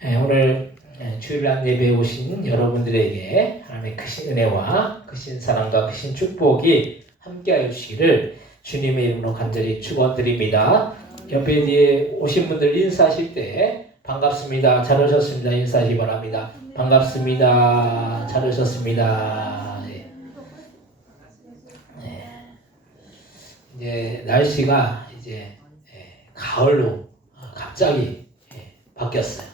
오늘 주일날 예배에 오신 여러분들에게 하나님의 크신 은혜와 크신 사랑과 크신 축복이 함께하여 주시기를 주님의 이름으로 간절히 축원드립니다. 옆에 뒤에 오신 분들 인사하실 때 반갑습니다. 잘 오셨습니다. 인사하시기 바랍니다. 반갑습니다. 잘 오셨습니다. 이제 날씨가 이제 가을로 갑자기 바뀌었어요.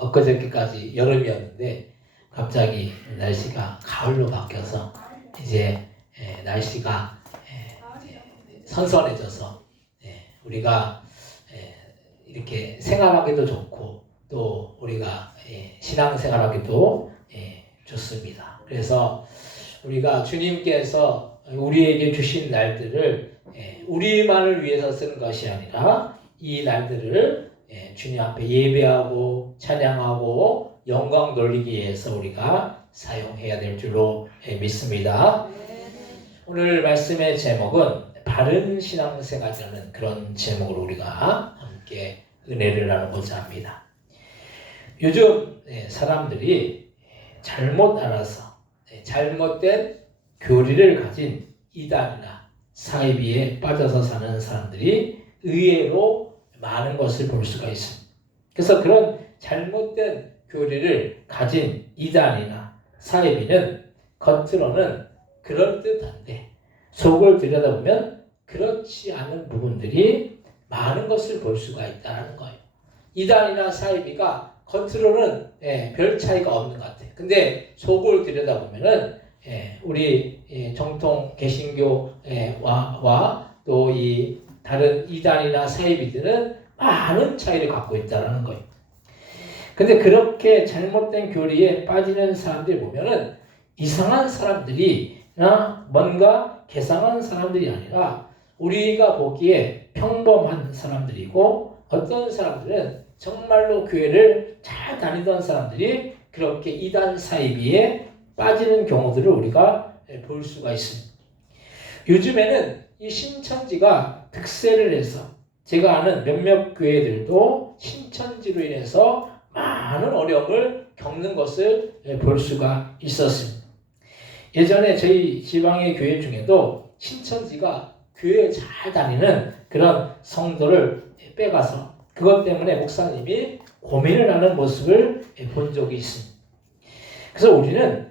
엊그저께까지 여름이었는데 갑자기 날씨가 가을로 바뀌어서 이제 날씨가 선선해져서 우리가 이렇게 생활하기도 좋고 또 우리가 신앙생활하기도 좋습니다. 그래서 우리가 주님께서 우리에게 주신 날들을 우리만을 위해서 쓰는 것이 아니라 이 날들을 주님 앞에 예배하고 찬양하고 영광 돌리기 위해서 우리가 사용해야 될 줄로 믿습니다. 오늘 말씀의 제목은 바른 신앙생활이라는 그런 제목으로 우리가 함께 은혜를 나누고자 합니다. 요즘 사람들이 잘못 알아서 잘못된 교리를 가진 이단이나 사이비에 빠져서 사는 사람들이 의외로 많은 것을 볼 수가 있습니다. 그래서 그런 잘못된 교리를 가진 이단이나 사이비는 겉으로는 그럴듯한데 속을 들여다보면 그렇지 않은 부분들이 많은 것을 볼 수가 있다는 거예요. 이단이나 사이비가 겉으로는 별 차이가 없는 것 같아요. 근데 속을 들여다보면은 우리 정통 개신교와 또 이 다른 이단이나 사이비들은 많은 차이를 갖고 있다는 거예요. 근데 그렇게 잘못된 교리에 빠지는 사람들 보면은 이상한 사람들이나 뭔가 개상한 사람들이 아니라 우리가 보기에 평범한 사람들이고 어떤 사람들은 정말로 교회를 잘 다니던 사람들이 그렇게 이단 사이비에 빠지는 경우들을 우리가 볼 수가 있습니다. 요즘에는 이 신천지가 득세를 해서 제가 아는 몇몇 교회들도 신천지로 인해서 많은 어려움을 겪는 것을 볼 수가 있었습니다. 예전에 저희 지방의 교회 중에도 신천지가 교회 잘 다니는 그런 성도를 빼가서 그것 때문에 목사님이 고민을 하는 모습을 본 적이 있습니다. 그래서 우리는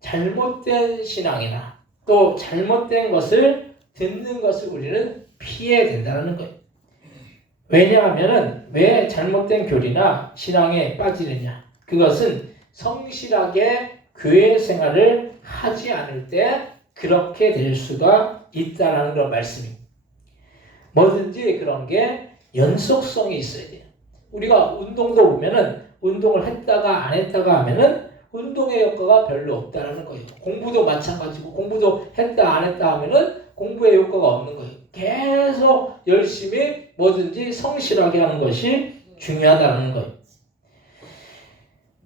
잘못된 신앙이나 또 잘못된 것을 듣는 것을 우리는 피해야 된다는 거예요. 왜냐하면 왜 잘못된 교리나 신앙에 빠지느냐? 그것은 성실하게 교회 생활을 하지 않을 때 그렇게 될 수가 있다는 그런 말씀입니다. 뭐든지 그런 게 연속성이 있어야 돼요. 우리가 운동도 보면은 운동을 했다가 안 했다가 하면은 운동의 효과가 별로 없다는 거예요. 공부도 마찬가지고 공부도 했다 안 했다 하면은 공부의 효과가 없는 거예요. 계속 열심히 뭐든지 성실하게 하는 것이 중요하다는 거예요.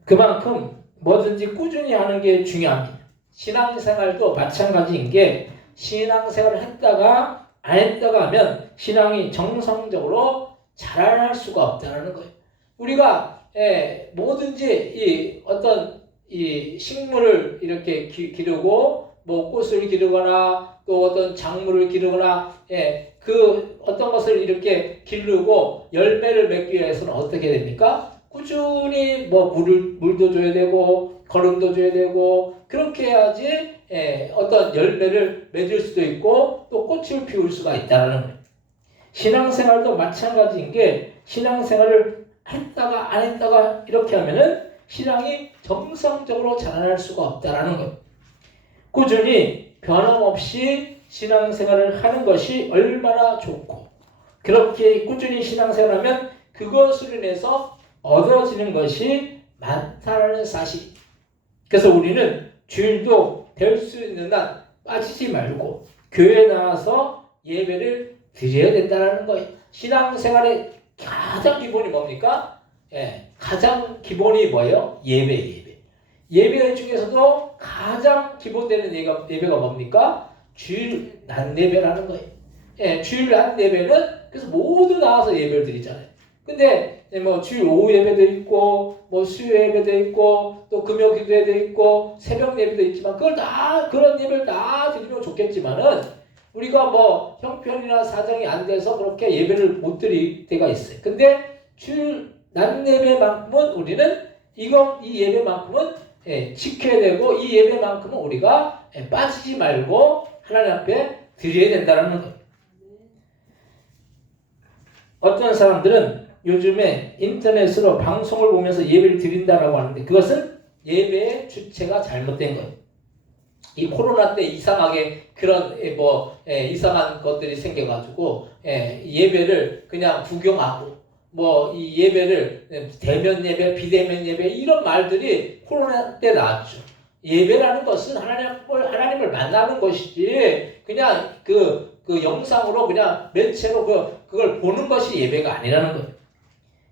그만큼 뭐든지 꾸준히 하는 게 중요합니다. 신앙생활도 마찬가지인 게 신앙생활을 했다가 안 했다가 하면 신앙이 정상적으로 자랄 수가 없다는 거예요. 우리가 뭐든지 어떤 식물을 이렇게 기르고 뭐 꽃을 기르거나 또 어떤 작물을 기르거나 그 어떤 것을 이렇게 기르고 열매를 맺기 위해서는 어떻게 됩니까? 꾸준히 뭐 물도 줘야 되고 거름도 줘야 되고 그렇게 해야지 어떤 열매를 맺을 수도 있고 또 꽃을 피울 수가 있다는 거예요. 신앙생활도 마찬가지인 게 신앙생활을 했다가 안 했다가 이렇게 하면은 신앙이 정상적으로 자라날 수가 없다는 거예요. 꾸준히 변함없이 신앙생활을 하는 것이 얼마나 좋고 그렇게 꾸준히 신앙생활하면 그것으로 인해서 얻어지는 것이 많다는 사실. 그래서 우리는 주일도 될 수 있는 한 빠지지 말고 교회에 나와서 예배를 드려야 된다는 거예요. 신앙생활의 가장 기본이 뭡니까? 가장 기본이 뭐예요? 예배. 예배 중에서도 가장 기본되는 예배가 뭡니까? 주일 낮 예배라는 거예요. 주일 낮 예배는 그래서 모두 나와서 예배를 드리잖아요. 근데 뭐 주일 오후 예배도 있고 뭐 수요 예배도 있고 또 금요 기도회도 있고 새벽 예배도 있지만 그걸 다 그런 예배를 다 드리면 좋겠지만은 우리가 뭐 형편이나 사정이 안 돼서 그렇게 예배를 못 드릴 때가 있어요. 근데 주일 낮 예배만큼은 우리는 이 예배만큼은 지켜야 되고 이 예배만큼은 우리가 빠지지 말고 하나님 앞에 드려야 된다는 거예요. 어떤 사람들은 요즘에 인터넷으로 방송을 보면서 예배를 드린다라고 하는데 그것은 예배의 주체가 잘못된 거예요. 이 코로나 때 이상하게 그런 이상한 것들이 생겨가지고 예배를 그냥 구경하고 뭐 이 예배를 대면 예배, 비대면 예배 이런 말들이 코로나 때 나왔죠. 예배라는 것은 하나님을 만나는 것이지 그냥 그 영상으로 그냥 매체로 그걸 보는 것이 예배가 아니라는 거예요.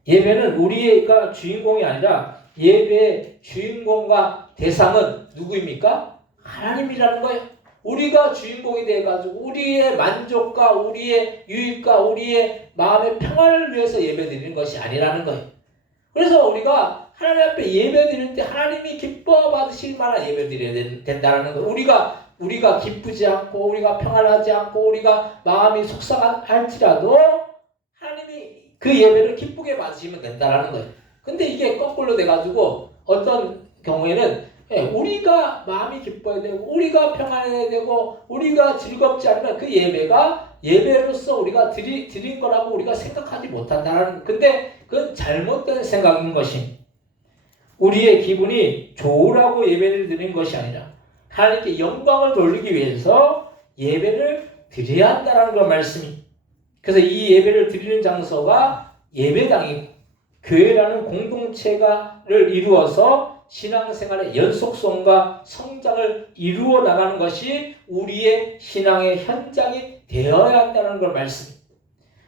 예배는 우리가 주인공이 아니라 예배의 주인공과 대상은 누구입니까? 하나님이라는 거예요. 우리가 주인공이 돼가지고 우리의 만족과 우리의 유익과 우리의 마음의 평안을 위해서 예배드리는 것이 아니라는 거예요. 그래서 우리가 하나님 앞에 예배드릴 때 하나님이 기뻐 받으실 만한 예배드려야 된다는 거예요. 우리가 기쁘지 않고 우리가 평안하지 않고 우리가 마음이 속상할지라도 하나님이 그 예배를 기쁘게 받으시면 된다는 거예요. 근데 이게 거꾸로 돼가지고 어떤 경우에는 우리가 마음이 기뻐야 되고 우리가 평안해야 되고 우리가 즐겁지 않으면 그 예배가 예배로서 우리가 드린 거라고 우리가 생각하지 못한다는. 근데 그건 잘못된 생각인 것이 우리의 기분이 좋으라고 예배를 드리는 것이 아니라 하나님께 영광을 돌리기 위해서 예배를 드려야 한다는 그 말씀이. 그래서 이 예배를 드리는 장소가 예배당이고 교회라는 공동체를 이루어서 신앙생활의 연속성과 성장을 이루어 나가는 것이 우리의 신앙의 현장이 되어야 한다는 걸 말씀입니다.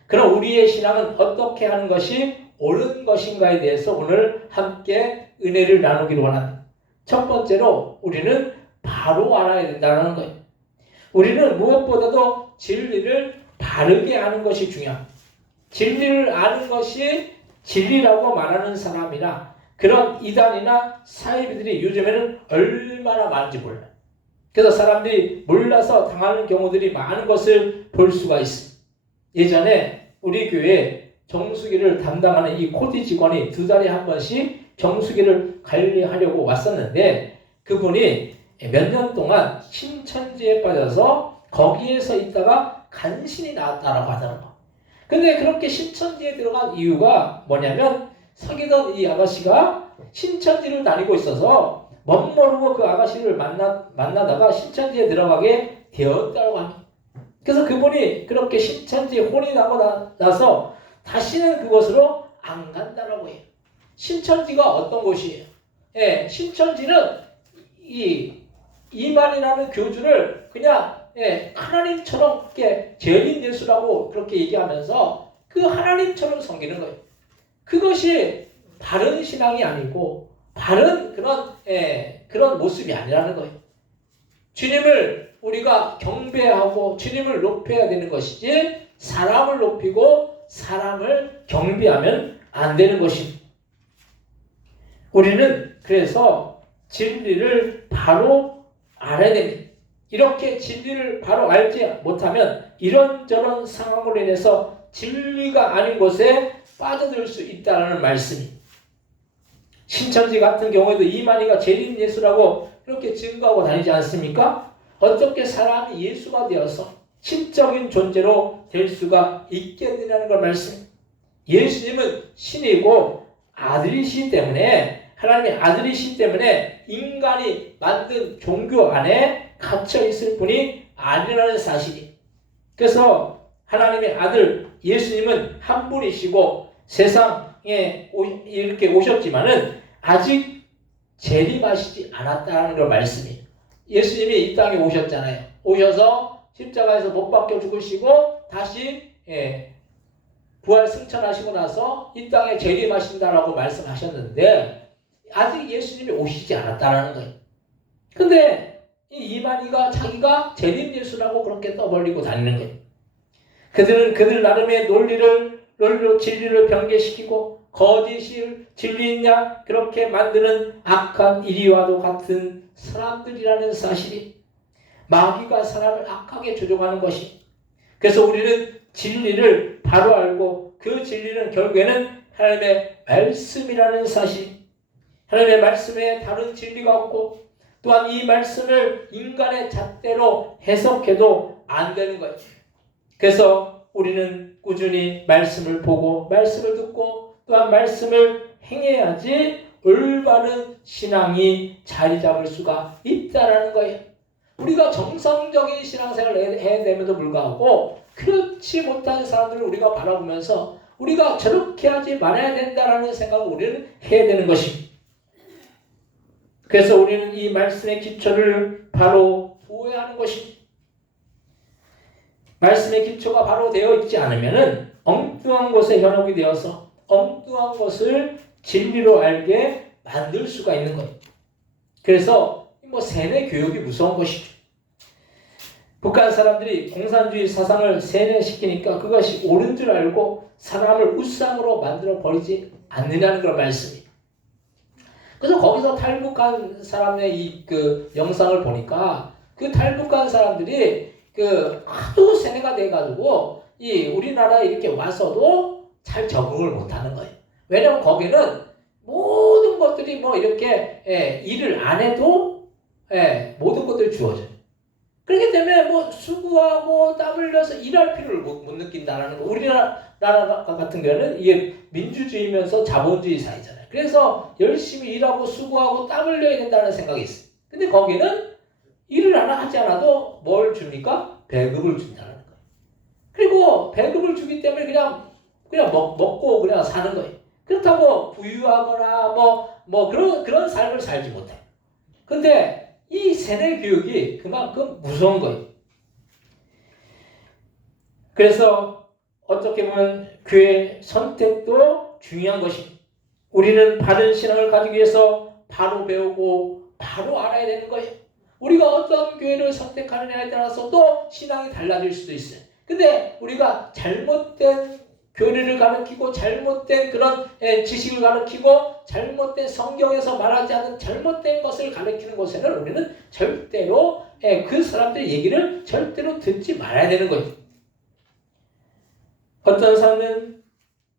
그럼 우리의 신앙은 어떻게 하는 것이 옳은 것인가에 대해서 오늘 함께 은혜를 나누기로 원합니다. 첫 번째로 우리는 바로 알아야 된다는 거예요. 우리는 무엇보다도 진리를 바르게 아는 것이 중요합니다. 진리를 아는 것이 진리라고 말하는 사람이나 그런 이단이나 사이비들이 요즘에는 얼마나 많은지 몰라요. 그래서 사람들이 몰라서 당하는 경우들이 많은 것을 볼 수가 있습니다. 예전에 우리 교회에 정수기를 담당하는 이 코디 직원이 2달에 한 번씩 정수기를 관리하려고 왔었는데 그분이 몇 년 동안 신천지에 빠져서 거기에서 있다가 간신히 나왔다라고 하더라고요. 근데 그렇게 신천지에 들어간 이유가 뭐냐면 사귀던 이 아가씨가 신천지를 다니고 있어서 멋모르고 그 아가씨를 만나다가 신천지에 들어가게 되었다고 합니다. 그래서 그분이 그렇게 신천지에 혼이 나고 나서 다시는 그곳으로 안 간다라고 해요. 신천지가 어떤 곳이에요? 신천지는 이만이라는 교주를 그냥 하나님처럼 그렇게 재림 예수라고 그렇게 얘기하면서 그 하나님처럼 섬기는 거예요. 그것이 바른 신앙이 아니고 바른 그런 모습이 아니라는 거예요. 주님을 우리가 경배하고 주님을 높여야 되는 것이지 사람을 높이고 사람을 경배하면 안 되는 것입니다. 우리는 그래서 진리를 바로 알아야 됩니다. 이렇게 진리를 바로 알지 못하면 이런저런 상황으로 인해서 진리가 아닌 곳에 빠져들 수 있다는 말씀이. 신천지 같은 경우에도 이만희가 재림 예수라고 그렇게 증거하고 다니지 않습니까? 어떻게 사람이 예수가 되어서 신적인 존재로 될 수가 있겠느냐는 걸 말씀. 예수님은 신이고 아들이시기 때문에 하나님의 아들이시기 때문에 인간이 만든 종교 안에 갇혀 있을 분이 아니라는 사실이. 그래서 하나님의 아들 예수님은 한 분이시고 세상에 이렇게 오셨지만은 아직 재림하시지 않았다는 걸 말씀이에요. 예수님이 이 땅에 오셨잖아요. 오셔서 십자가에서 못 박혀 죽으시고 다시 부활 승천하시고 나서 이 땅에 재림하신다라고 말씀하셨는데 아직 예수님이 오시지 않았다는 거예요. 근데 이 이만희가 자기가 재림 예수라고 그렇게 떠벌리고 다니는 거예요. 그들 나름의 논리로 진리를 변개시키고 거짓을 진리인 양 그렇게 만드는 악한 이리와도 같은 사람들이라는 사실이 마귀가 사람을 악하게 조종하는 것이. 그래서 우리는 진리를 바로 알고 그 진리는 결국에는 하나님의 말씀이라는 사실. 하나님의 말씀에 다른 진리가 없고 또한 이 말씀을 인간의 잣대로 해석해도 안 되는 거예요. 그래서 우리는 꾸준히 말씀을 보고 말씀을 듣고 또한 말씀을 행해야지 올바른 신앙이 자리 잡을 수가 있다라는 거예요. 우리가 정상적인 신앙생활을 해야 됨에도 불구하고 그렇지 못한 사람들을 우리가 바라보면서 우리가 저렇게 하지 말아야 된다라는 생각을 우리는 해야 되는 것입니다. 그래서 우리는 이 말씀의 기초를 바로 두어야 하는 것입니다. 말씀의 기초가 바로 되어 있지 않으면 엉뚱한 것에 현혹이 되어서 엉뚱한 것을 진리로 알게 만들 수가 있는 거예요. 그래서 세뇌 교육이 무서운 것이죠. 북한 사람들이 공산주의 사상을 세뇌시키니까 그것이 옳은 줄 알고 사람을 우상으로 만들어 버리지 않느냐는 그런 말씀이에요. 그래서 거기서 탈북한 사람의 그 영상을 보니까 그 탈북한 사람들이 하도 세뇌가 돼가지고 우리나라에 이렇게 와서도 잘 적응을 못하는 거예요. 왜냐하면 거기는 모든 것들이 이렇게 일을 안 해도 모든 것들이 주어져요. 그렇기 때문에 수고하고 땀 흘려서 일할 필요를 못 느낀다는 거. 우리나라 같은 경우는 이게 민주주의면서 자본주의 사회잖아요. 그래서 열심히 일하고 수고하고 땀 흘려야 된다는 생각이 있어요. 근데 거기는 일을 하지 않아도 뭘 줍니까? 배급을 준다는 거예요. 그리고 배급을 주기 때문에 그냥 먹고 그냥 사는 거예요. 그렇다고 부유하거나 그런 삶을 살지 못해요. 근데 이 세뇌 교육이 그만큼 무서운 거예요. 그래서 어떻게 보면 교회 선택도 중요한 것입니다. 우리는 바른 신앙을 가지기 위해서 바로 배우고 바로 알아야 되는 거예요. 우리가 어떤 교회를 선택하느냐에 따라서 또 신앙이 달라질 수도 있어요. 근데 우리가 잘못된 교리를 가르치고 잘못된 그런 지식을 가르치고 잘못된 성경에서 말하지 않은 잘못된 것을 가르치는 곳에는 우리는 절대로 그 사람들의 얘기를 절대로 듣지 말아야 되는 거예요. 어떤 사람은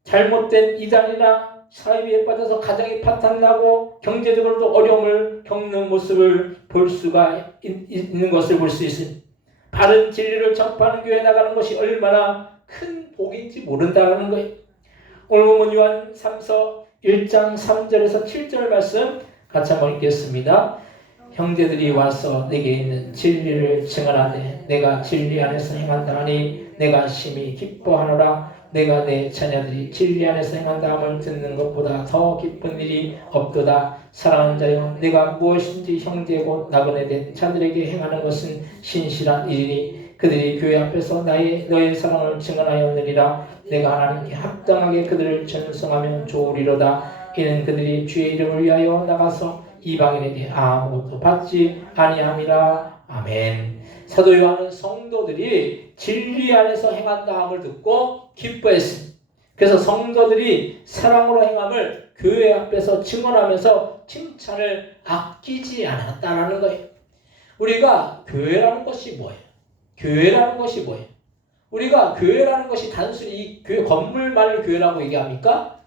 잘못된 이단이나 사이비에 빠져서 가정이 파탄나고 경제적으로도 어려움을 겪는 모습을 볼 수가 있는 것을 볼 수 있습니다. 바른 진리를 접하는 교회에 나가는 것이 얼마나 큰 복인지 모른다는 거예요. 오늘 본문 요한 3서 1장 3절에서 7절 말씀 같이 한번 읽겠습니다. 형제들이 와서 내게 있는 진리를 증언하되 내가 진리 안에서 행한다 하니 내가 심히 기뻐하노라. 내가 내 자녀들이 진리 안에서 행한다 함을 듣는 것보다 더 기쁜 일이 없도다. 사랑하는 자여, 내가 무엇인지 형제 곧 나그네 된 자들에게 행하는 것은 신실한 일이니 그들이 교회 앞에서 너의 사랑을 증언하였느니라. 내가 하나님께 합당하게 그들을 전송하면 좋으리로다. 이는 그들이 주의 이름을 위하여 나가서 이방인에게 아무것도 받지 아니함이라. 아멘. 사도 요한은 성도들이 진리 안에서 행한다 함을 듣고 기뻐했습니다. 그래서 성도들이 사랑으로 행함을 교회 앞에서 증언하면서 칭찬을 아끼지 않았다는 거예요. 우리가 교회라는 것이 뭐예요? 교회라는 것이 뭐예요? 우리가 교회라는 것이 단순히 이 교회 건물만을 교회라고 얘기합니까?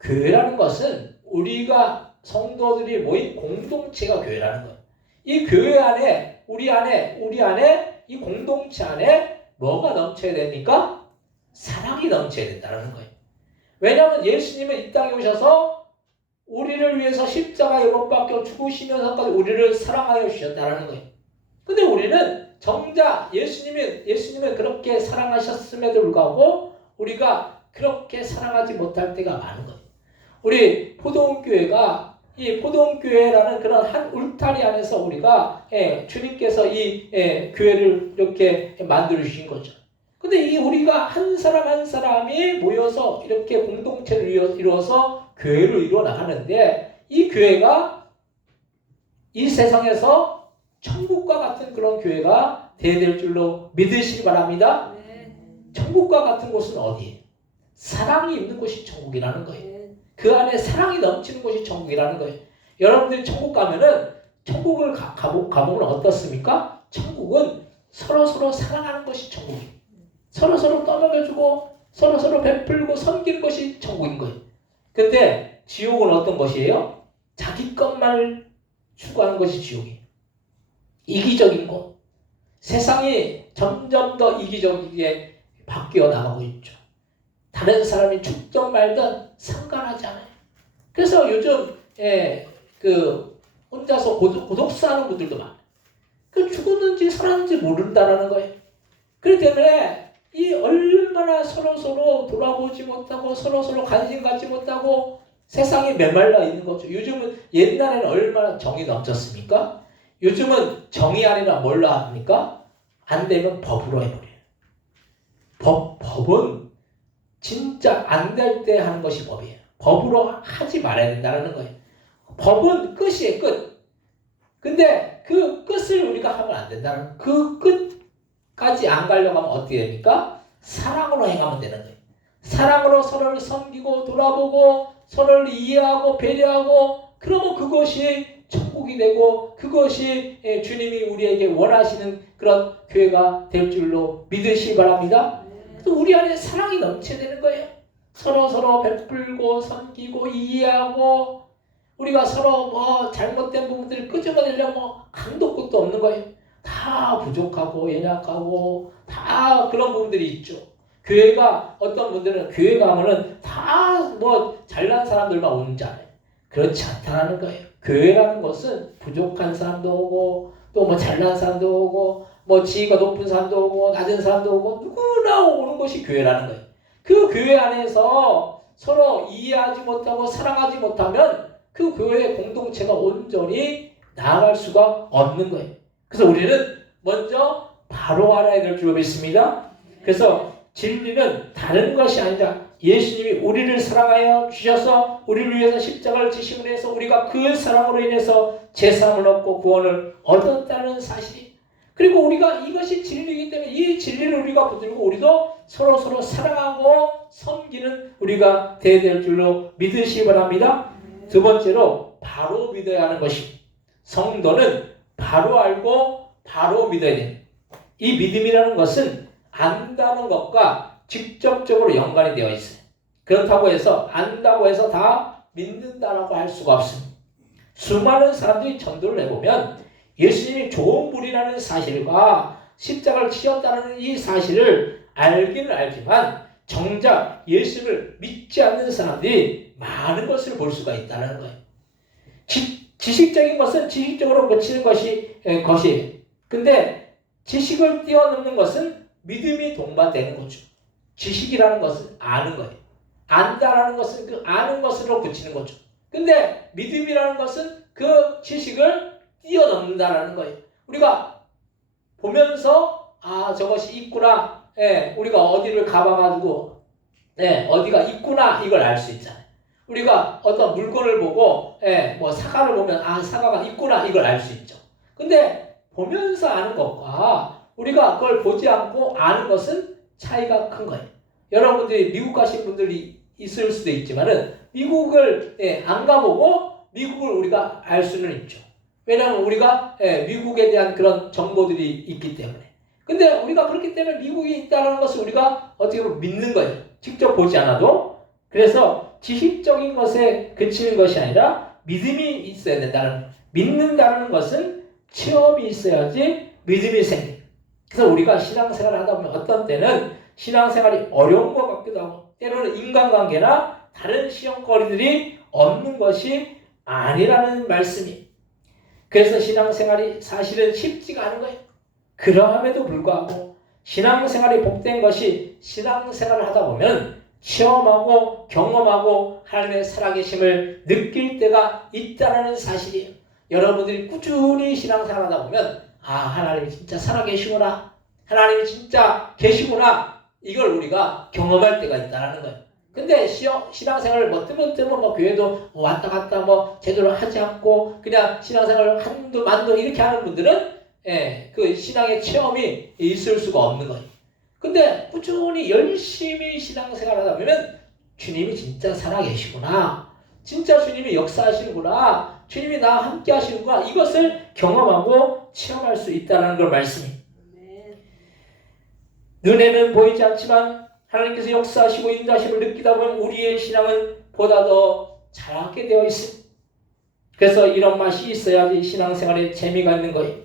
교회라는 것은 우리가 성도들이 모인 공동체가 교회라는 거예요. 이 교회 안에 우리 안에 이 공동체 안에 뭐가 넘쳐야 됩니까? 사랑이 넘쳐야 된다는 거예요. 왜냐하면 예수님은 이 땅에 오셔서 우리를 위해서 십자가에 못 박혀 죽으시면서까지 우리를 사랑하여 주셨다는 거예요. 근데 우리는 정작 예수님은 그렇게 사랑하셨음에도 불구하고 우리가 그렇게 사랑하지 못할 때가 많은 거예요. 우리 포도원교회가 이 포도원교회라는 그런 한 울타리 안에서 우리가 주님께서 이 교회를 이렇게 만들어 주신 거죠. 근데 이 우리가 한 사람 한 사람이 모여서 이렇게 공동체를 이루어서 교회를 이루어 나가는데 이 교회가 이 세상에서 천국과 같은 그런 교회가 되어야 될 줄로 믿으시기 바랍니다. 천국과 같은 곳은 어디예요? 사랑이 있는 곳이 천국이라는 거예요. 그 안에 사랑이 넘치는 곳이 천국이라는 거예요. 여러분들이 천국 가면은 천국을 가보면 어떻습니까? 천국은 서로 사랑하는 것이 천국이에요. 서로 떠먹여주고 서로 베풀고 섬기는 것이 천국인 거예요. 근데 지옥은 어떤 것이에요? 자기 것만 추구하는 것이 지옥이에요. 이기적인 것. 세상이 점점 더 이기적이게 바뀌어 나가고 있죠. 다른 사람이 죽든 말든 상관하지 않아요. 그래서 요즘 혼자서 고독사하는 분들도 많아요. 죽었는지 살았는지 모른다라는 거예요. 그렇기 때문에 이 얼마나 서로 돌아보지 못하고 서로 관심 갖지 못하고 세상에 메말라 있는 거죠. 요즘은 옛날에는 얼마나 정이 넘쳤습니까? 요즘은 정이 아니라 뭘로 합니까? 안 되면 법으로 해버려요. 법은 진짜 안 될 때 하는 것이 법이에요. 법으로 하지 말아야 된다는 거예요. 법은 끝이에요, 끝. 근데 그 끝을 우리가 하면 안 된다는 그 끝까지 안 가려고 하면 어떻게 됩니까? 사랑으로 행하면 되는 거예요. 사랑으로 서로를 섬기고 돌아보고 서로를 이해하고 배려하고 그러면 그것이 천국이 되고 그것이 주님이 우리에게 원하시는 그런 교회가 될 줄로 믿으시기 바랍니다. 또 우리 안에 사랑이 넘쳐야 되는 거예요. 서로 베풀고 섬기고 이해하고 우리가 서로 잘못된 부분들을 끄집어내려면 한도 끝도 없는 거예요. 다 부족하고 연약하고 다 그런 부분들이 있죠. 교회가 어떤 분들은 교회 가면은 다 잘난 사람들만 오는 줄 알아요. 그렇지 않다는 거예요. 교회라는 것은 부족한 사람도 오고 또 잘난 사람도 오고 지위가 높은 사람도 오고 낮은 사람도 오고 누구나 오는 것이 교회라는 거예요. 그 교회 안에서 서로 이해하지 못하고 사랑하지 못하면 그 교회의 공동체가 온전히 나아갈 수가 없는 거예요. 그래서 우리는 먼저 바로 알아야 될 줄 믿습니다. 그래서 진리는 다른 것이 아니라 예수님이 우리를 사랑하여 주셔서 우리를 위해서 십자가를 지심을 해서 우리가 그 사랑으로 인해서 제사함을 얻고 구원을 얻었다는 사실이. 그리고 우리가 이것이 진리이기 때문에 이 진리를 우리가 붙들고 우리도 서로 사랑하고 섬기는 우리가 되어야 될 줄로 믿으시기 바랍니다. 두 번째로 바로 믿어야 하는 것입니다. 성도는 바로 알고 바로 믿어야 됩니다. 이 믿음이라는 것은 안다는 것과 직접적으로 연관이 되어 있어요. 그렇다고 해서 안다고 해서 다 믿는다라고 할 수가 없습니다. 수많은 사람들이 전도를 해보면 예수님이 좋은 분이라는 사실과 십자가를 치셨다는 이 사실을 알기는 알지만 정작 예수를 믿지 않는 사람들이 많은 것을 볼 수가 있다는 거예요. 지식적인 것은 지식적으로 그치는 것이에요. 근데 지식을 뛰어넘는 것은 믿음이 동반되는 거죠. 지식이라는 것은 아는 거예요. 안다라는 것은 그 아는 것으로 그치는 거죠. 근데 믿음이라는 것은 그 지식을 뛰어넘는다라는 거예요. 우리가 보면서 저것이 있구나. 우리가 어디를 가봐가지고 어디가 있구나 이걸 알 수 있잖아요. 우리가 어떤 물건을 보고 사과를 보면 사과가 있구나 이걸 알 수 있죠. 근데 보면서 아는 것과 우리가 그걸 보지 않고 아는 것은 차이가 큰 거예요. 여러분들이 미국 가신 분들이 있을 수도 있지만은 미국을 안 가보고 미국을 우리가 알 수는 있죠. 왜냐하면 우리가 미국에 대한 그런 정보들이 있기 때문에. 근데 우리가 그렇기 때문에 미국이 있다는 것을 우리가 어떻게 보면 믿는 거예요. 직접 보지 않아도. 그래서 지식적인 것에 그치는 것이 아니라 믿음이 있어야 된다는 거예요. 믿는다는 것은 체험이 있어야지 믿음이 생겨요. 그래서 우리가 신앙생활을 하다 보면 어떤 때는 신앙생활이 어려운 것 같기도 하고 때로는 인간관계나 다른 시험거리들이 없는 것이 아니라는 말씀이. 그래서 신앙생활이 사실은 쉽지가 않은 거예요. 그러함에도 불구하고 신앙생활이 복된 것이 신앙생활을 하다 보면 체험하고 경험하고 하나님의 살아계심을 느낄 때가 있다는 사실이에요. 여러분들이 꾸준히 신앙생활 하다 보면 하나님이 진짜 살아계시구나. 하나님이 진짜 계시구나. 이걸 우리가 경험할 때가 있다는 거예요. 근데 신앙생활을 뜨문뜨문 교회도 왔다 갔다 제대로 하지 않고 그냥 신앙생활을 한두 만두 이렇게 하는 분들은 그 신앙의 체험이 있을 수가 없는 거예요. 근데 꾸준히 열심히 신앙생활을 하다 보면 주님이 진짜 살아계시구나. 진짜 주님이 역사하시는구나. 주님이 나와 함께 하시는구나. 이것을 경험하고 체험할 수 있다는 걸 말씀입니다. 눈에는 보이지 않지만 하나님께서 역사하시고 인도하심을 느끼다 보면 우리의 신앙은 보다 더 자라게 되어 있습니다. 그래서 이런 맛이 있어야지 신앙생활에 재미가 있는 거예요.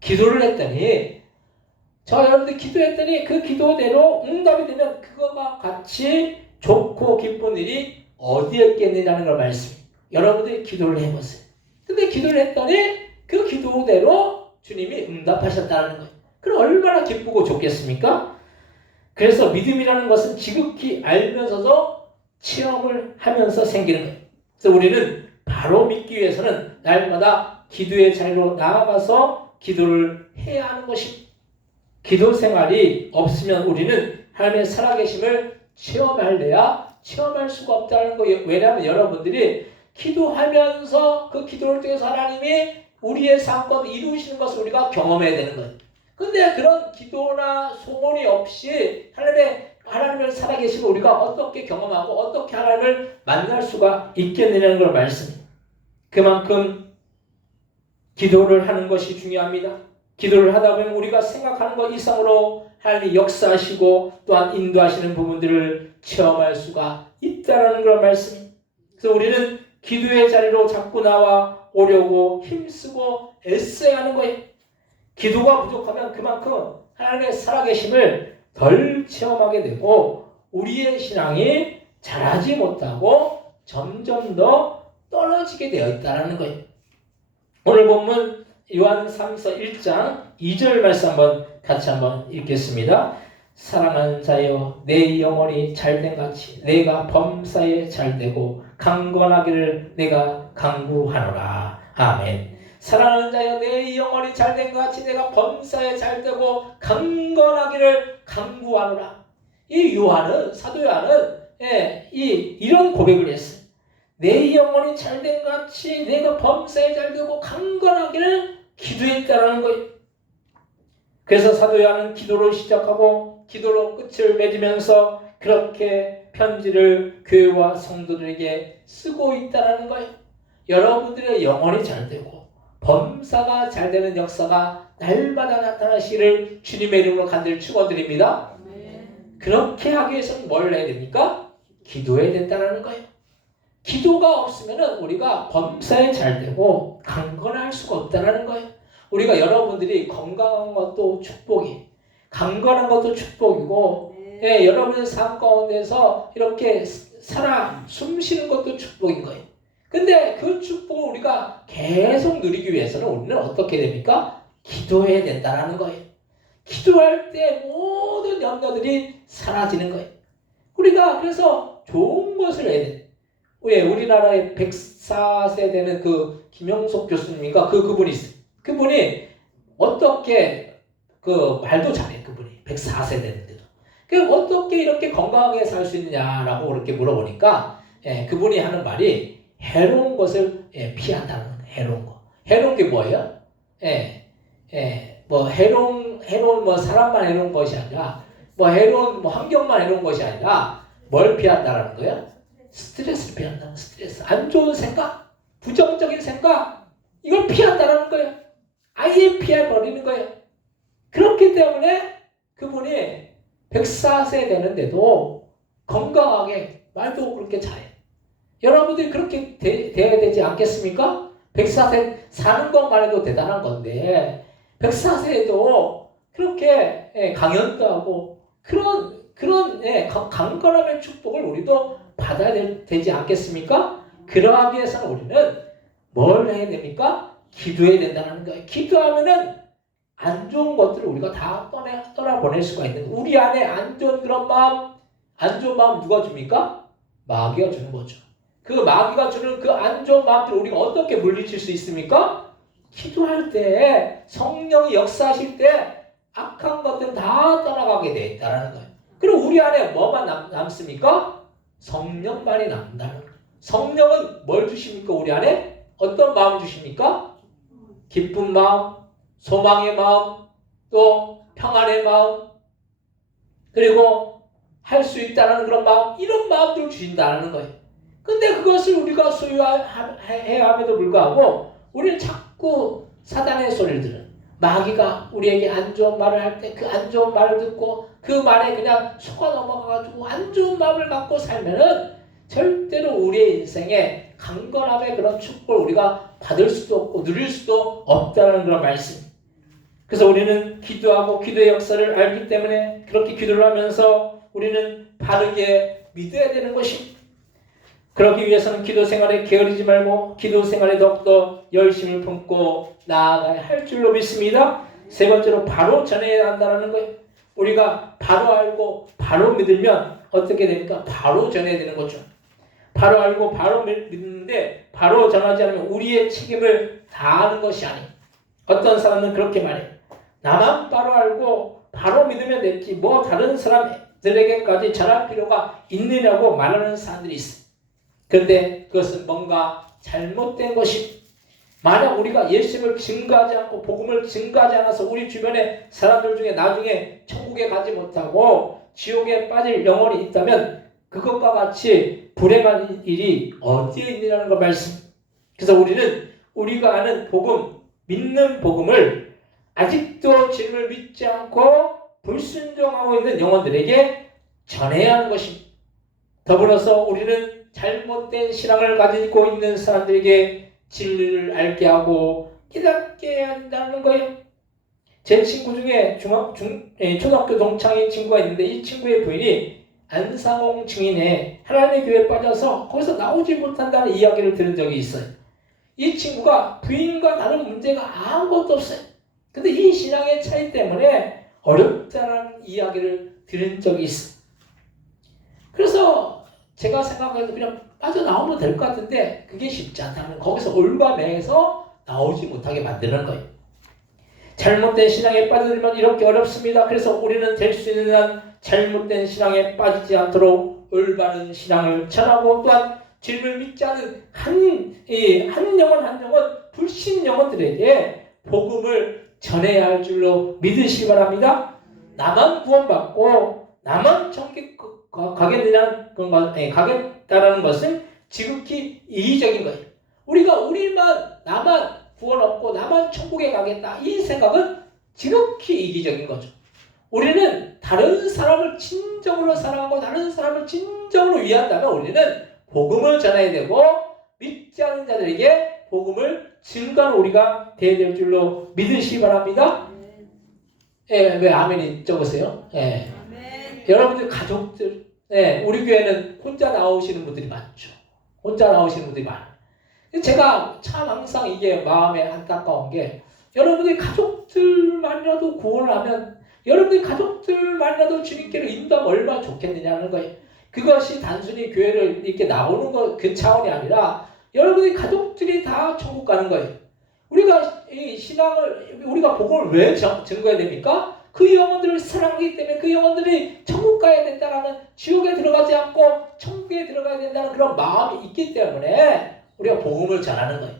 기도를 했더니 여러분들 기도했더니 그 기도대로 응답이 되면 그거가 같이 좋고 기쁜 일이 어디에 있겠느냐는 걸 말씀입니다. 여러분들이 기도를 해보세요. 근데 기도를 했더니 그 기도대로 주님이 응답하셨다는 거예요. 그럼 얼마나 기쁘고 좋겠습니까? 그래서 믿음이라는 것은 지극히 알면서도 체험을 하면서 생기는 거예요. 그래서 우리는 바로 믿기 위해서는 날마다 기도의 자리로 나아가서 기도를 해야 하는 것입니다. 기도 생활이 없으면 우리는 하나님의 살아계심을 체험할래야 체험할 수가 없다는 거예요. 왜냐하면 여러분들이 기도하면서 그 기도를 통해서 하나님이 우리의 삶 가운데 이루시는 것을 우리가 경험해야 되는 거예요. 근데 그런 기도나 소원이 없이 하나님을 살아계시고 우리가 어떻게 경험하고 어떻게 하나님을 만날 수가 있겠느냐는 걸 말씀입니다. 그만큼 기도를 하는 것이 중요합니다. 기도를 하다 보면 우리가 생각하는 것 이상으로 하나님이 역사하시고 또한 인도하시는 부분들을 체험할 수가 있다는 걸 말씀입니다. 그래서 우리는 기도의 자리로 자꾸 나와 오려고 힘쓰고 애써야 하는 거예요. 기도가 부족하면 그만큼 하나님의 살아계심을 덜 체험하게 되고 우리의 신앙이 자라지 못하고 점점 더 떨어지게 되어 있다는 거예요. 오늘 본문 요한 3서 1장 2절 말씀 같이 한번 읽겠습니다. 사랑하는 자여 내 영혼이 잘된 같이 내가 범사에 잘되고 강건하기를 내가 강구하노라. 아멘. 사랑하는 자여 내 영혼이 잘된 것 같이 내가 범사에 잘되고 강건하기를 강구하노라. 이 사도 요한은 이런 고백을 했어요. 내 영혼이 잘된 것 같이 내가 범사에 잘되고 강건하기를 기도했다라는 거예요. 그래서 사도 요한은 기도로 시작하고 기도로 끝을 맺으면서 그렇게 편지를 교회와 성도들에게 쓰고 있다는 거예요. 여러분들의 영혼이 잘되고 범사가 잘되는 역사가 날마다 나타나시기를 주님의 이름으로 간절히 축원드립니다. 그렇게 하기 위해서는 뭘 해야 됩니까? 기도해야 된다는 거예요. 기도가 없으면 우리가 범사에 잘되고 강건할 수가 없다는 거예요. 우리가 여러분들이 건강한 것도 축복이, 강건한 것도 축복이고, 여러분의 삶 가운데서 이렇게 숨 쉬는 것도 축복인 거예요. 근데 그 축복을 우리가 계속 누리기 위해서는 우리는 어떻게 됩니까? 기도해야 된다는 거예요. 기도할 때 모든 염려들이 사라지는 거예요. 우리가 그래서 좋은 것을 해야 돼요. 우리나라에 104세 되는 그 김영석 교수님인가 그분이 있어요. 그분이 어떻게 말도 잘해. 그분이 104세 되는데도 어떻게 이렇게 건강하게 살 수 있느냐라고 그렇게 물어보니까 그분이 하는 말이 해로운 것을 피한다는 거예요. 해로운 거. 해로운 게 뭐예요? 해로운 사람만 해로운 것이 아니라 해로운 환경만 해로운 것이 아니라 뭘 피한다는 거예요? 스트레스를 피한다는 거예요. 스트레스. 안 좋은 생각, 부정적인 생각, 이걸 피한다는 거예요. 아예 피해버리는 거예요. 그렇기 때문에 그분이 104세 되는데도 건강하게 말도 그렇게 잘해요. 여러분들이 그렇게 돼야 되지 않겠습니까? 104세 사는 것만 해도 대단한 건데 104세에도 그렇게 강연도 하고 그런 강건함의 축복을 우리도 받아야 되지 않겠습니까? 그러하기 위해서는 우리는 뭘 해야 됩니까? 기도해야 된다는 거예요. 기도하면은 안 좋은 것들을 우리가 다 떠나보낼 수가 있는 거예요. 우리 안에 안 좋은 그런 마음, 안 좋은 마음 누가 줍니까? 마귀가 주는 거죠. 그 마귀가 주는 그 안 좋은 마음들을 우리가 어떻게 물리칠 수 있습니까? 기도할 때 성령이 역사하실 때 악한 것들은 다 떠나가게 돼 있다는 거예요. 그럼 우리 안에 뭐만 남습니까? 성령만이 남는다는 거예요. 성령은 뭘 주십니까? 우리 안에 어떤 마음 주십니까? 기쁜 마음, 소망의 마음, 또 평안의 마음, 그리고 할 수 있다는 그런 마음, 이런 마음들을 주신다는 거예요. 근데 그것을 우리가 소유해야 함에도 불구하고 우리는 자꾸 사단의 소리를 들은 마귀가 우리에게 안 좋은 말을 할 때 그 안 좋은 말을 듣고 그 말에 그냥 속아 넘어가가지고 안 좋은 마음을 갖고 살면은 절대로 우리의 인생에 강건함의 그런 축복을 우리가 받을 수도 없고 누릴 수도 없다는 그런 말씀. 그래서 우리는 기도하고 기도의 역사를 알기 때문에 그렇게 기도를 하면서 우리는 바르게 믿어야 되는 것입니다. 그러기 위해서는 기도 생활에 게으르지 말고 기도 생활에 더욱더 열심을 품고 나아가야 할 줄로 믿습니다. 세 번째로 바로 전해야 한다는 거예요. 우리가 바로 알고 바로 믿으면 어떻게 됩니까? 바로 전해야 되는 거죠. 바로 알고 바로 믿는데 바로 전하지 않으면 우리의 책임을 다하는 것이 아니에요. 어떤 사람은 그렇게 말해요. 나만 바로 알고 바로 믿으면 됐지 뭐 다른 사람들에게까지 전할 필요가 있느냐고 말하는 사람들이 있어요. 그런데 그것은 뭔가 잘못된 것입니다. 만약 우리가 예수님을 증거하지 않고 복음을 증거하지 않아서 우리 주변의 사람들 중에 나중에 천국에 가지 못하고 지옥에 빠질 영혼이 있다면 그것과 같이 불행한 일이 어디에 있느냐는 걸 말씀. 그래서 우리는 우리가 아는 복음, 믿는 복음을 아직도 주님을 믿지 않고 불순종하고 있는 영혼들에게 전해야 하는 것입니다. 더불어서 우리는 잘못된 신앙을 가지고 있는 사람들에게 진리를 알게 하고 깨닫게 해야 한다는 거예요. 제 친구 중에 초등학교 동창인 친구가 있는데 이 친구의 부인이 안상홍 증인의 하나님의 교회에 빠져서 거기서 나오지 못한다는 이야기를 들은 적이 있어요. 이 친구가 부인과 다른 문제가 아무것도 없어요. 근데 이 신앙의 차이 때문에 어렵다는 이야기를 들은 적이 있어요. 그래서 제가 생각해도 그냥 빠져나오면 될 것 같은데 그게 쉽지 않다는 거기서 올바매서 나오지 못하게 만드는 거예요. 잘못된 신앙에 빠져들면 이렇게 어렵습니다. 그래서 우리는 될 수 있는 한 잘못된 신앙에 빠지지 않도록 올바른 신앙을 전하고 또한 주님을 믿지 않은 한 영혼 불신 영혼들에게 복음을 전해야 할 줄로 믿으시기 바랍니다. 나만 구원받고 나만 천국 가겠다라는 것은 지극히 이기적인 거예요. 우리가 나만 구원 얻고 나만 천국에 가겠다 이 생각은 지극히 이기적인 거죠. 우리는 다른 사람을 진정으로 사랑하고 다른 사람을 진정으로 위한다면 우리는 복음을 전해야 되고 믿지 않는 자들에게 복음을 증거하는 우리가 되어야 될 줄로 믿으시기 바랍니다. 왜 아멘이 적으세요? 여러분들 가족들, 우리 교회는 혼자 나오시는 분들이 많죠. 혼자 나오시는 분들이 많아요. 제가 참 항상 이게 마음에 안타까운 게 여러분들이 가족들만이라도 구원을 하면 여러분들이 가족들만이라도 주님께로 인도하면 얼마나 좋겠느냐는 거예요. 그것이 단순히 교회를 이렇게 나오는 그 차원이 아니라 여러분들이 가족들이 다 천국 가는 거예요. 우리가 이 신앙을 우리가 복음을 왜 증거해야 됩니까? 그 영혼들을 사랑하기 때문에 그 영혼들이 천국 가야 된다는 지옥에 들어가지 않고 천국에 들어가야 된다는 그런 마음이 있기 때문에 우리가 복음을 전하는 거예요.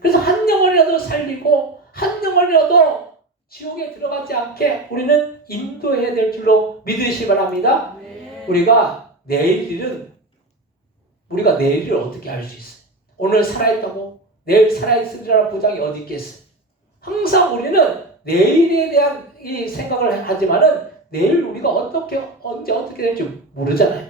그래서 한 영혼이라도 살리고 한 영혼이라도 지옥에 들어가지 않게 우리는 인도해야 될 줄로 믿으시기 바랍니다. 우리가 내일을 어떻게 알 수 있어요? 오늘 살아있다고 내일 살아있으리라는 보장이 어디 있겠어요? 항상 우리는 내일에 대한 이 생각을 하지만은 내일 우리가 언제 어떻게 될지 모르잖아요.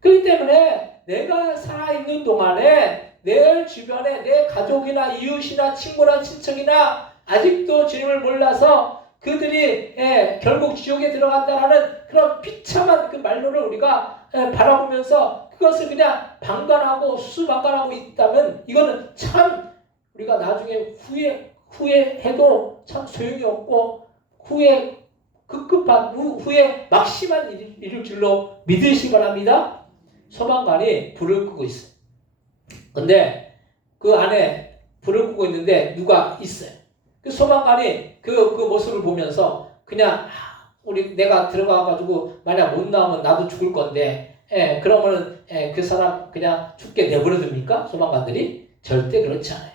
그렇기 때문에 내가 살아있는 동안에 내 주변에 내 가족이나 이웃이나 친구나 친척이나 아직도 주님을 몰라서 그들이 결국 지옥에 들어간다라는 그런 비참한 그 말로를 우리가 바라보면서 그것을 그냥 방관하고 수수방관하고 있다면 이거는 참 우리가 나중에 후회해도 참 소용이 없고 후회 막심한 일일 줄로 믿으시기 바랍니다. 소방관이 불을 끄고 있어요. 근데 그 안에 불을 끄고 있는데 누가 있어요. 그 소방관이 그 모습을 보면서 그냥 내가 들어가가지고 만약 못 나오면 나도 죽을 건데 그러면은 그 사람 그냥 죽게 내버려 둡니까? 소방관들이? 절대 그렇지 않아요.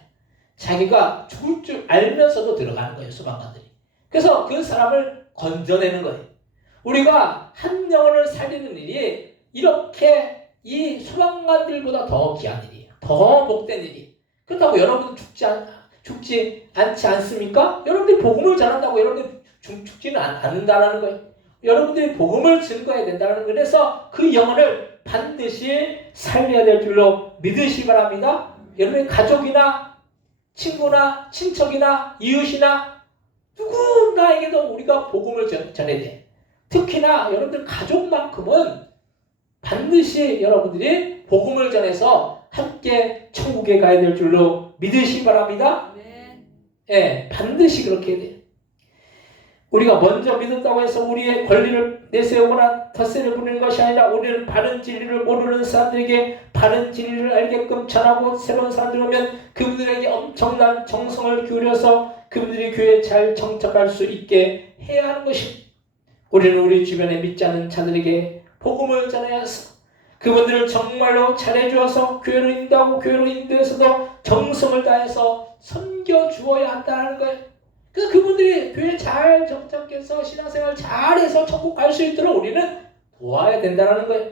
자기가 죽을 줄 알면서도 들어가는 거예요. 소방관들이. 그래서 그 사람을 건져내는 거예요. 우리가 한 영혼을 살리는 일이 이렇게 이 소방관들보다 더 귀한 일이에요. 더 복된 일이. 그렇다고 여러분 죽지 않지 않습니까? 여러분들이 복음을 전한다고 여러분들이 죽지는 않는다라는 거예요. 여러분들이 복음을 증거해야 된다는 거예요. 그래서 그 영혼을 반드시 살려야 될 줄로 믿으시기 바랍니다. 여러분의 가족이나 친구나 친척이나 이웃이나 누구나에게도 우리가 복음을 전해야 돼. 특히나 여러분들 가족만큼은 반드시 여러분들이 복음을 전해서 함께 천국에 가야 될 줄로 믿으시기 바랍니다. 예, 반드시 그렇게 해야 돼요. 우리가 먼저 믿었다고 해서 우리의 권리를 내세우거나 텃세를 부리는 것이 아니라 우리는 바른 진리를 모르는 사람들에게 바른 진리를 알게끔 전하고 새로운 사람들 오면 그분들에게 엄청난 정성을 기울여서 그분들이 교회에 잘 정착할 수 있게 해야 하는 것입니다. 우리는 우리 주변에 믿지 않는 자들에게 복음을 전해야 해서 그분들을 정말로 잘해주어서 교회로 인도하고 교회로 인도해서도 정성을 다해서 섬겨주어야 한다는 거예요. 그분들이 교회에 잘 정착해서 신앙생활 잘해서 천국 갈 수 있도록 우리는 도와야 된다는 거예요.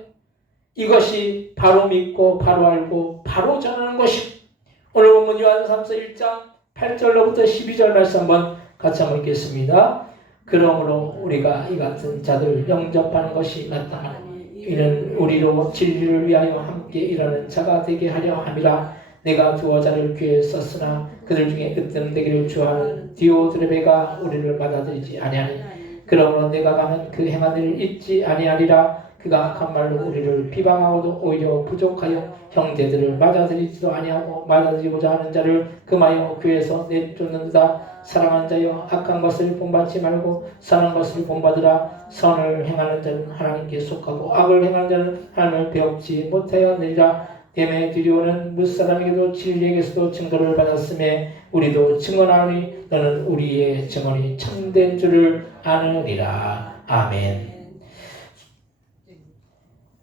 이것이 바로 믿고 바로 알고 바로 전하는 것입니다. 오늘 본문 요한삼서 1장 8절로부터 12절 말씀 한번 같이 한번 읽겠습니다. 그러므로 우리가 이 같은 자들 영접하는 것이 마땅하니 이는 우리로 진리를 위하여 함께 일하는 자가 되게 하려 함이라. 내가 두어 자를 교회에 썼으나 그들 중에 으뜸되기를 좋아하는 디오드레베가 우리를 받아들이지 아니하니 그러므로 내가 가면 그 행한 일을 잊지 아니하리라. 그가 악한 말로 우리를 비방하고도 오히려 부족하여 형제들을 받아들이지도 아니하고 받아들이고자 하는 자를 금하여 교회에서 내쫓는다. 사랑하는 자여 악한 것을 본받지 말고 선한 것을 본받으라. 선을 행하는 자는 하나님께 속하고 악을 행하는 자는 하나님을 배웁지 못하여 내리라. 데메드리오는 무사람에게도 진리에게서도 증거를 받았음에 우리도 증언하오니 너는 우리의 증언이 참된 줄을 아느니라. 아멘.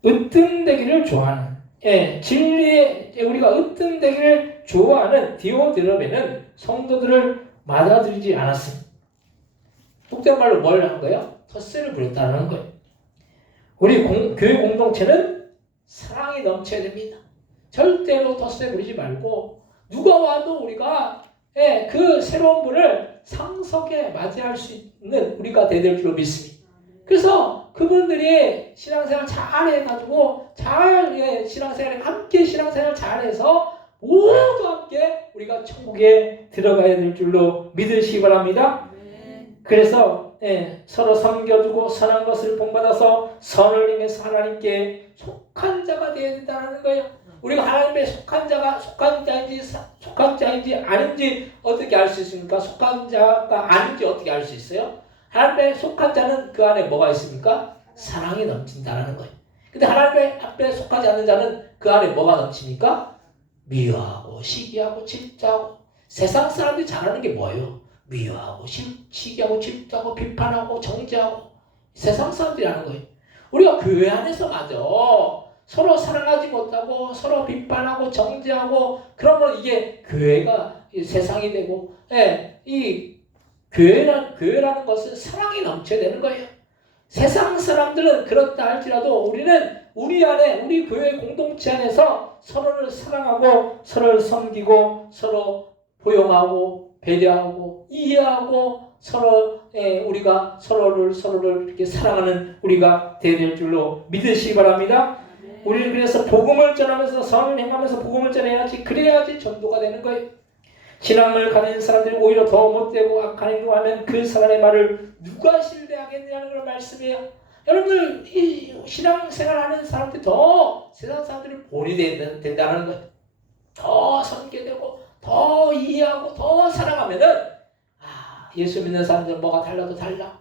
으뜸되기를 좋아하는, 진리에 우리가 으뜸되기를 좋아하는 디오드레베는 성도들을 맞아들이지 않았습니다. 속된 말로 뭘 한 거예요? 텃세를 부렸다는 거예요. 우리 교회 공동체는 사랑이 넘쳐야 됩니다. 절대로 텃세 부리지 말고 누가 와도 우리가 그 새로운 분을 상석에 맞이할 수 있는 우리가 되될 줄로 믿습니다. 그래서 그분들이 신앙생활 잘 해가지고 신앙생활에 함께 신앙생활 잘해서 모두 함께 우리가 천국에 들어가야 될 줄로 믿으시기 바랍니다. 그래서 서로 섬겨주고 선한 것을 본받아서 선을 행해서 하나님께 속한 자가 되어야 된다는 거예요. 우리가 하나님의 속한 자인지 아닌지 어떻게 알 수 있습니까? 속한 자가 아닌지 어떻게 알 수 있어요? 하나님의 속한 자는 그 안에 뭐가 있습니까? 사랑이 넘친다는 거예요. 근데 하나님의 앞에 속하지 않는 자는 그 안에 뭐가 넘칩니까? 미워하고 시기하고 질투하고. 세상 사람들이 잘하는 게 뭐예요? 미워하고 시기하고 질투하고 비판하고 정죄하고. 세상 사람들이 하는 거예요. 우리가 교회 안에서 맞아 서로 사랑하지 못하고 서로 비판하고 정죄하고 그러면 이게 교회가 세상이 되고 이 교회라는 것은 사랑이 넘쳐야 되는 거예요. 세상 사람들은 그렇다 할지라도 우리는 우리 안에 우리 교회 공동체 안에서 서로를 사랑하고 서로를 섬기고 서로 포용하고 배려하고 이해하고 서로 우리가 서로를 이렇게 사랑하는 우리가 되어야 될 줄로 믿으시기 바랍니다. 우리는 그래서 복음을 전하면서 선을 행하면서 복음을 전해야지. 그래야지 전도가 되는 거예요. 신앙을 가진 사람들이 오히려 더 못되고 악한 행동하면 그 사람의 말을 누가 신뢰하겠느냐는 걸 말씀해요. 여러분들 이 신앙생활하는 사람들이 더 세상 사람들이 본이 된다는 거예요. 더 섬겨되고 더 이해하고 더 사랑하면은 예수 믿는 사람들은 뭐가 달라도 달라.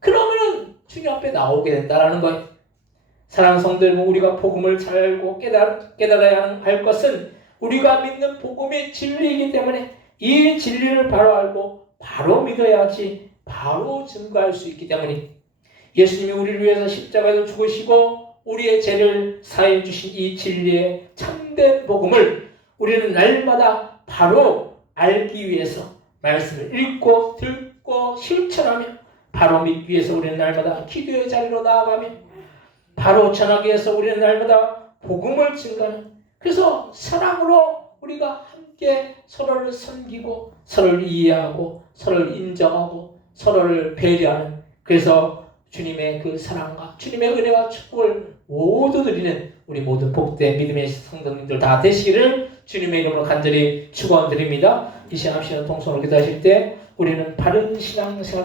그러면은 주님 앞에 나오게 된다는 거예요. 사랑하는 성도 여러분, 우리가 복음을 잘 알고 깨달아야 할 것은 우리가 믿는 복음이 진리이기 때문에 이 진리를 바로 알고 바로 믿어야지 바로 증거할 수 있기 때문에 예수님이 우리를 위해서 십자가에서 죽으시고 우리의 죄를 사해 주신 이 진리의 참된 복음을 우리는 날마다 바로 알기 위해서 말씀을 읽고 듣고 실천하며 바로 믿기 위해서 우리는 날마다 기도의 자리로 나아가며 바로 전하기 위해서 우리는 날마다 복음을 증가하는, 그래서 사랑으로 우리가 함께 서로를 섬기고 서로를 이해하고 서로를 인정하고 서로를 배려하는, 그래서 주님의 그 사랑과 주님의 은혜와 축복을 모두 드리는 우리 모든 복된 믿음의 성도님들 다 되시기를 주님의 이름으로 간절히 축원드립니다. 이 시간 동성으로 기도하실 때 우리는 바른 신앙생활